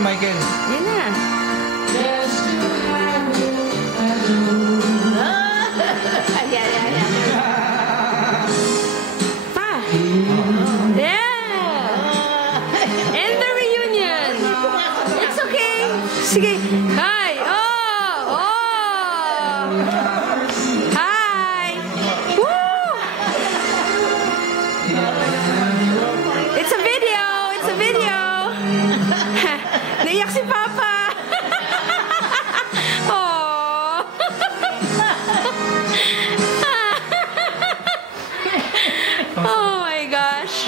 si Michael. Yan na. Pa. Yeah. And the reunion. It's okay. Sige. Hi. Oh. Hi. Woo. It's a video. It's a video. Naiyak si Papa. Oh. Oh my gosh.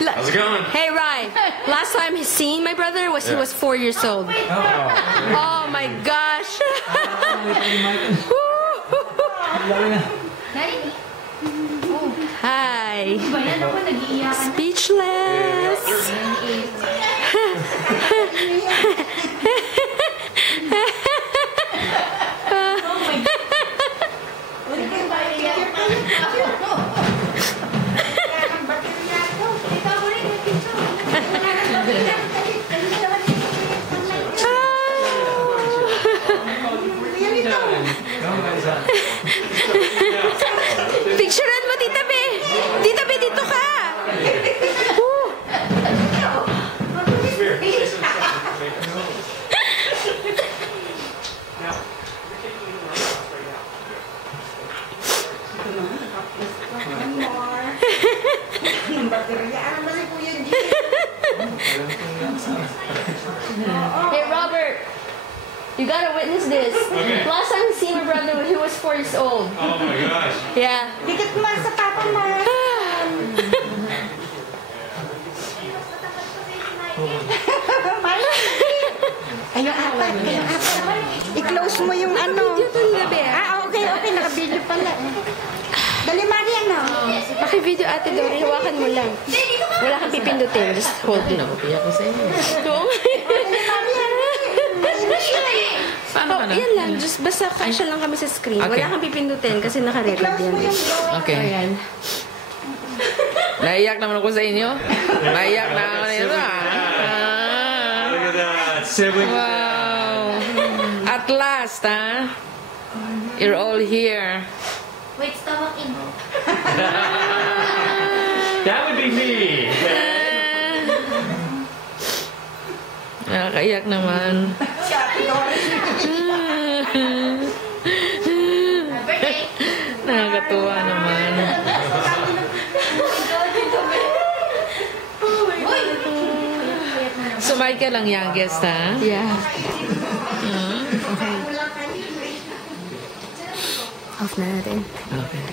How's it going? Hey Ryan, last time he seen my brother was he was 4 years old. Oh my gosh. Hi. Speechless. Picturean mo, Tita Be. Tita Be, dito ka. Hey, Robert. You gotta witness this. Okay. Last time I seen my brother when he was 4 years old. Oh my gosh. Yeah. Dikit mo sa papa mo. Ayun, apat. I-close mo yung ano. Okay. Naka-video pala. Dali, Mari, ano? Paki-video, Ate Dory. Hawakan mo lang. Wala kang pipindutin. Just hold it. Nakupiyak ko sa inyo. Paano ka na? Yan lang. Just basta kasya lang kami sa screen. Okay. Wala kang pipindutin kasi naka-record yan. Okay. Ayan. Naiyak naman ako sa inyo. Naiyak na ako na ito. Look at that. Sibling. Wow. At last, ha? You're all here. Wait, tawakin. That would be me. Nakakaiyak naman. Nakakatuwa naman. So, Michael ang youngest, ha? Yeah. Okay. Off na natin. Okay.